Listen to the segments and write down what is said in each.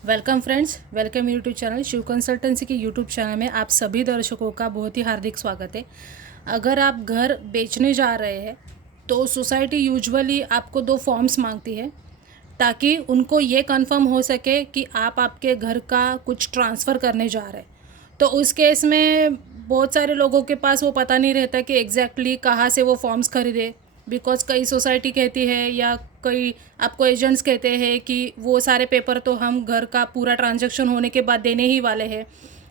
Welcome friends, welcome YouTube channel Shiv consultancy के YouTube channel में आप सभी दर्शकों का बहुत ही हार्दिक स्वागत है। अगर आप घर बेचने जा रहे हैं तो सोसाइटी यूजुअली आपको दो फॉर्म्स मांगती है ताकि उनको ये कंफर्म हो सके कि आप आपके घर का कुछ ट्रांसफ़र करने जा रहे हैं। तो उस केस में बहुत सारे लोगों के पास वो पता नहीं रहता कि एग्जैक्टली कहाँ से वो फॉर्म्स खरीदे। बिकॉज़ कई सोसाइटी कहती है या कई आपको एजेंट्स कहते हैं कि वो सारे पेपर तो हम घर का पूरा ट्रांजैक्शन होने के बाद देने ही वाले हैं।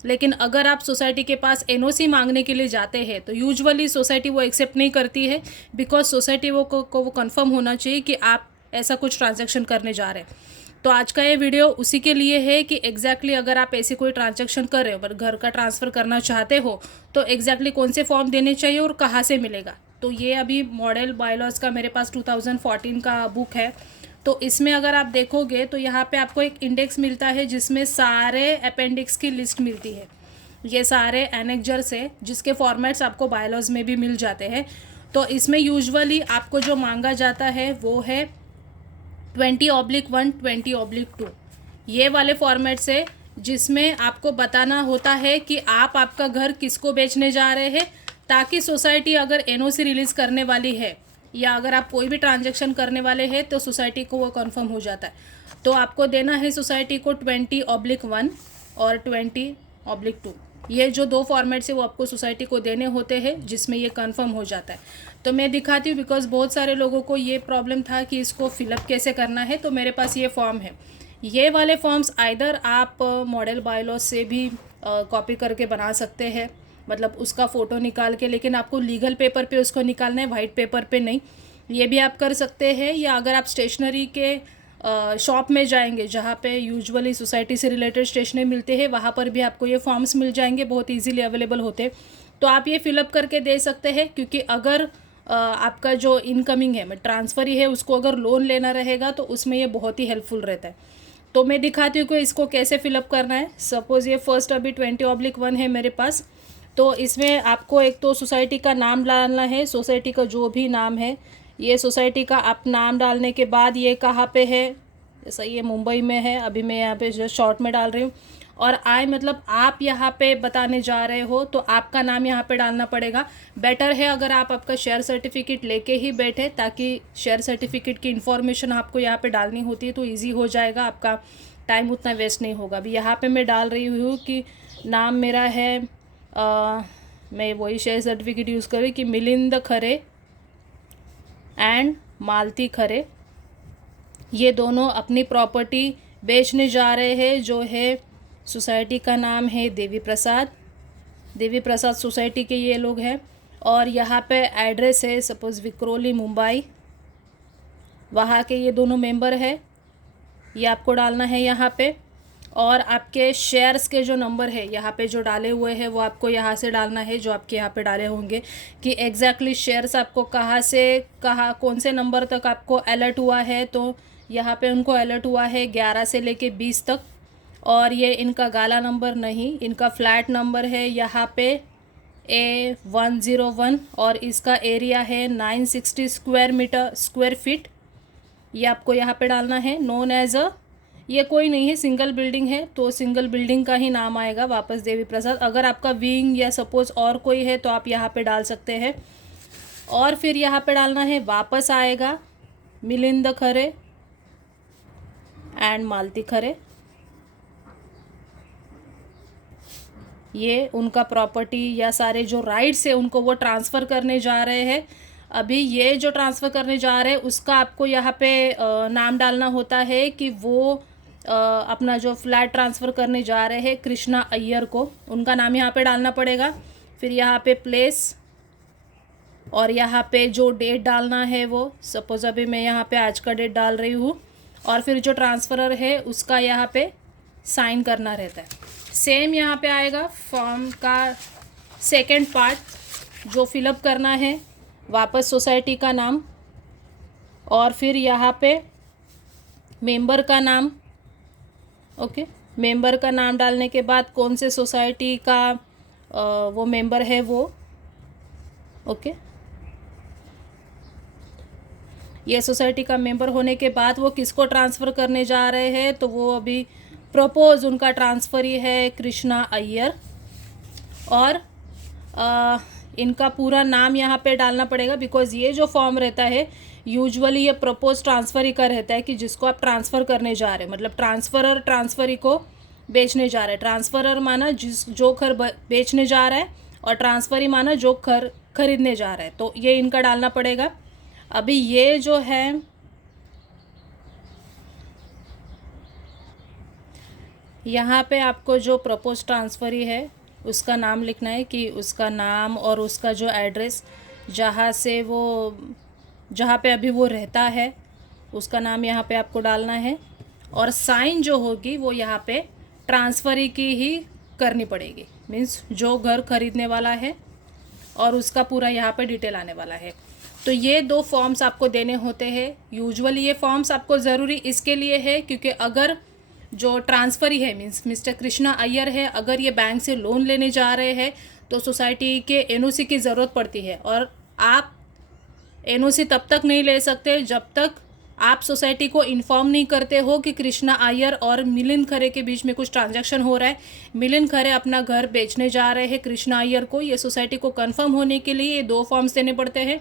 लेकिन अगर आप सोसाइटी के पास एनओसी मांगने के लिए जाते हैं तो यूजुअली सोसाइटी वो एक्सेप्ट नहीं करती है। बिकॉज सोसाइटी को वो कंफर्म होना चाहिए कि आप ऐसा कुछ ट्रांजैक्शन करने जा रहे हैं। तो आज का ये वीडियो उसी के लिए है कि एग्जैक्टली अगर आप ऐसे कोई ट्रांजैक्शन कर रहे हो पर घर का ट्रांसफ़र करना चाहते हो तो एग्जैक्टली कौन से फॉर्म देने चाहिए और कहाँ से मिलेगा। तो ये अभी मॉडल बायलॉज का मेरे पास 2014 का बुक है। तो इसमें अगर आप देखोगे तो यहाँ पे आपको एक इंडेक्स मिलता है जिसमें सारे अपेंडिक्स की लिस्ट मिलती है। ये सारे एनेक्जर्स है जिसके फॉर्मेट्स आपको बायलॉज में भी मिल जाते हैं। तो इसमें यूजुअली आपको जो मांगा जाता है वो है 20/1 20/2 ये वाले फॉर्मेट से, जिसमें आपको बताना होता है कि आप आपका घर किसको बेचने जा रहे हैं ताकि सोसाइटी अगर एनओसी रिलीज़ करने वाली है या अगर आप कोई भी ट्रांजैक्शन करने वाले हैं तो सोसाइटी को वो कंफर्म हो जाता है। तो आपको देना है सोसाइटी को 20/1 और 20/2। ये जो दो फॉर्मेट्स है वो आपको सोसाइटी को देने होते हैं जिसमें ये कंफर्म हो जाता है। तो मैं दिखाती हूँ बिकॉज बहुत सारे लोगों को ये प्रॉब्लम था कि इसको फिलअप कैसे करना है। तो मेरे पास ये फॉर्म है। ये वाले फॉर्म्स आइदर आप मॉडल बायलॉज से भी कॉपी करके बना सकते हैं, मतलब उसका फ़ोटो निकाल के, लेकिन आपको लीगल पेपर पे उसको निकालना है, वाइट पेपर पे नहीं। ये भी आप कर सकते हैं। या अगर आप स्टेशनरी के शॉप में जाएंगे जहाँ पे यूजुअली सोसाइटी से रिलेटेड स्टेशनरी मिलते हैं वहाँ पर भी आपको ये फॉर्म्स मिल जाएंगे, बहुत इजीली अवेलेबल होते। तो आप ये फिलअप करके दे सकते हैं क्योंकि अगर आपका जो इनकमिंग है ट्रांसफ़र ही है उसको अगर लोन लेना रहेगा तो उसमें ये बहुत ही हेल्पफुल रहता है। तो मैं दिखाती हूँ कि इसको कैसे फिलअप करना है। सपोज़ ये फर्स्ट अभी 20/1 है मेरे पास। तो इसमें आपको एक तो सोसाइटी का नाम डालना है, सोसाइटी का जो भी नाम है। ये सोसाइटी का आप नाम डालने के बाद ये कहाँ पे है, जैसा ये मुंबई में है, अभी मैं यहाँ पे जो शॉर्ट में डाल रही हूँ। और आई मतलब आप यहाँ पे बताने जा रहे हो तो आपका नाम यहाँ पे डालना पड़ेगा। बेटर है अगर आप आपका शेयर सर्टिफिकेट लेके ही बैठे ताकि शेयर सर्टिफिकेट की इन्फॉर्मेशन आपको यहाँ पे डालनी होती है तो ईजी हो जाएगा, आपका टाइम उतना वेस्ट नहीं होगा। अभी यहाँ पे मैं डाल रही हूँ कि नाम मेरा है मैं वही शेयर सर्टिफिकेट यूज़ करूँ कि मिलिंद खरे एंड मालती खरे, ये दोनों अपनी प्रॉपर्टी बेचने जा रहे हैं। जो है सोसाइटी का नाम है देवी प्रसाद, देवी प्रसाद सोसाइटी के ये लोग हैं। और यहाँ पे एड्रेस है सपोज़ विक्रोली मुंबई, वहाँ के ये दोनों मेंबर है, ये आपको डालना है यहाँ पे। और आपके शेयर्स के जो नंबर है यहाँ पे जो डाले हुए हैं वो आपको यहाँ से डालना है, जो आपके यहाँ पे डाले होंगे कि एग्जैक्टली शेयर्स आपको कहाँ से कहाँ कौन से नंबर तक आपको अलर्ट हुआ है। तो यहाँ पे उनको अलर्ट हुआ है 11 से लेके 20 तक। और ये इनका गाला नंबर नहीं, इनका फ्लैट नंबर है यहाँ पे A101 और इसका एरिया है 960 स्क्वायर फीट। ये आपको यहाँ पे डालना है। नोन एज अ, ये कोई नहीं है, सिंगल बिल्डिंग है तो सिंगल बिल्डिंग का ही नाम आएगा वापस देवी प्रसाद। अगर आपका विंग या सपोज़ और कोई है तो आप यहाँ पे डाल सकते हैं। और फिर यहाँ पे डालना है वापस आएगा मिलिंद खरे एंड मालती खरे, ये उनका प्रॉपर्टी या सारे जो राइट्स है उनको वो ट्रांसफ़र करने जा रहे हैं। अभी ये जो ट्रांसफ़र करने जा रहे हैं उसका आपको यहाँ पे नाम डालना होता है कि वो अपना जो फ्लैट ट्रांसफ़र करने जा रहे हैं कृष्णा अय्यर को, उनका नाम यहाँ पे डालना पड़ेगा। फिर यहाँ पे प्लेस और यहाँ पे जो डेट डालना है वो सपोज़ अभी मैं यहाँ पे आज का डेट डाल रही हूँ। और फिर जो ट्रांसफ़रर है उसका यहाँ पे साइन करना रहता है। सेम यहाँ पे आएगा फॉर्म का सेकंड पार्ट जो फिलअप करना है, वापस सोसाइटी का नाम और फिर यहाँ पे मेंबर का नाम। ओके, मेंबर का नाम डालने के बाद कौन से सोसाइटी का वो मेंबर है वो। ओके, ये सोसाइटी का मेंबर होने के बाद वो किसको ट्रांसफ़र करने जा रहे हैं तो वो अभी प्रपोज उनका ट्रांसफ़र ही है कृष्णा अय्यर। और इनका पूरा नाम यहाँ पे डालना पड़ेगा, बिकॉज़ ये जो फॉर्म रहता है यूजुअली ये प्रपोज ट्रांसफ़र ही का रहता है कि जिसको आप ट्रांसफ़र करने जा रहे हैं, मतलब ट्रांसफ़रर ट्रांसफ़री को बेचने जा रहा है। ट्रांसफ़रर माना जो घर बेचने जा रहा है, और ट्रांसफ़री माना जो घर खरीदने जा रहा है। तो ये इनका डालना पड़ेगा। अभी ये जो है यहाँ पे आपको जो प्रपोज ट्रांसफ़री है उसका नाम लिखना है, कि उसका नाम और उसका जो एड्रेस जहाँ पे अभी वो रहता है उसका नाम यहाँ पे आपको डालना है। और साइन जो होगी वो यहाँ पे ट्रांसफ़री की ही करनी पड़ेगी, मीन्स जो घर खरीदने वाला है और उसका पूरा यहाँ पे डिटेल आने वाला है। तो ये 2 फॉर्म्स आपको देने होते हैं। यूजुअली ये फॉर्म्स आपको ज़रूरी इसके लिए है क्योंकि अगर जो ट्रांसफ़री है, मीन्स मिस्टर कृष्णा अय्यर है, अगर ये बैंक से लोन लेने जा रहे हैं तो सोसाइटी के एनओसी की ज़रूरत पड़ती है। और आप एनओसी तब तक नहीं ले सकते जब तक आप सोसाइटी को इन्फॉर्म नहीं करते हो कि कृष्णा अय्यर और मिलिंद खरे के बीच में कुछ ट्रांजैक्शन हो रहा है। मिलिंद खरे अपना घर बेचने जा रहे हैं कृष्णा अय्यर को, ये सोसाइटी को कंफर्म होने के लिए ये 2 फॉर्म्स देने पड़ते हैं।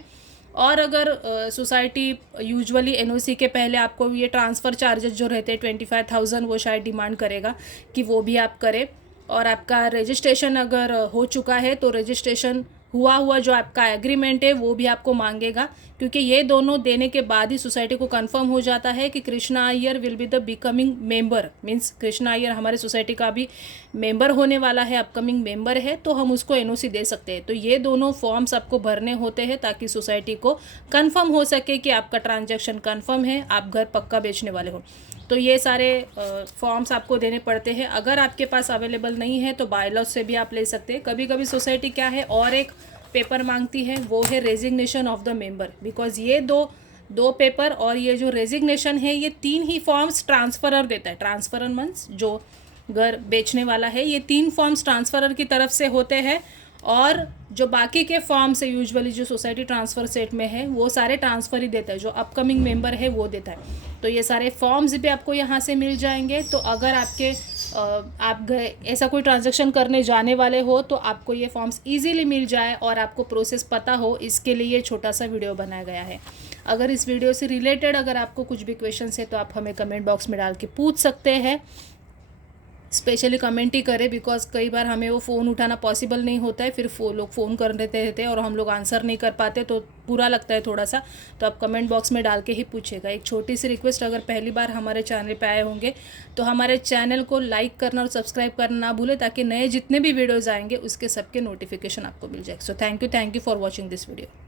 और अगर सोसाइटी यूजुअली एनओसी के पहले आपको ये ट्रांसफ़र चार्जेस जो रहते हैं 25,000 वो शायद डिमांड करेगा कि वो भी आप करें। और आपका रजिस्ट्रेशन अगर हो चुका है तो रजिस्ट्रेशन हुआ जो आपका एग्रीमेंट है वो भी आपको मांगेगा, क्योंकि ये दोनों देने के बाद ही सोसाइटी को कंफर्म हो जाता है कि Krishna Iyer will be the becoming member, means Krishna Iyer हमारे सोसाइटी का भी मेंबर होने वाला है, अपकमिंग मेंबर है, तो हम उसको एनओसी दे सकते हैं। तो ये दोनों फॉर्म्स आपको भरने होते हैं ताकि सोसाइटी को कंफर्म हो सके कि आपका ट्रांजैक्शन कंफर्म है, आप घर पक्का बेचने वाले हो। तो ये सारे फॉर्म्स आपको देने पड़ते हैं। अगर आपके पास अवेलेबल नहीं है तो बायलॉज से भी आप ले सकते हैं। कभी कभी सोसाइटी क्या है और एक पेपर मांगती है, वो है resignation of the member, because ये दो पेपर और ये जो रेजिग्नेशन है ये 3 ही फॉर्म्स ट्रांसफरर देता है। ट्रांसफरर मीन्स जो घर बेचने वाला है, ये 3 फॉर्म्स ट्रांसफरर की तरफ से होते हैं, और जो बाकी के फॉर्म्स है यूजुअली जो सोसाइटी ट्रांसफ़र सेट में है वो सारे ट्रांसफ़र ही देता है, जो अपकमिंग मेंबर है वो देता है। तो ये सारे फॉर्म्स भी आपको यहाँ से मिल जाएंगे। तो अगर आप ऐसा कोई ट्रांजैक्शन करने जाने वाले हो तो आपको ये फॉर्म्स इजीली मिल जाए और आपको प्रोसेस पता हो, इसके लिए ये छोटा सा वीडियो बनाया गया है। अगर इस वीडियो से रिलेटेड अगर आपको कुछ भी क्वेश्चंस है तो आप हमें कमेंट बॉक्स में डाल के पूछ सकते हैं। स्पेशली कमेंट ही करें, बिकॉज कई बार हमें वो फ़ोन उठाना पॉसिबल नहीं होता है, फिर लोग फ़ोन कर देते रहते हैं और हम लोग आंसर नहीं कर पाते, तो बुरा लगता है थोड़ा सा। तो आप कमेंट बॉक्स में डाल के ही पूछेगा। एक छोटी सी रिक्वेस्ट, अगर पहली बार हमारे चैनल पे आए होंगे तो हमारे चैनल को लाइक करना और सब्सक्राइब करना ना भूलें, ताकि नए जितने भी वीडियोज़ आएंगे उसके सबके नोटिफिकेशन आपको मिल जाए। So thank you for watching this video.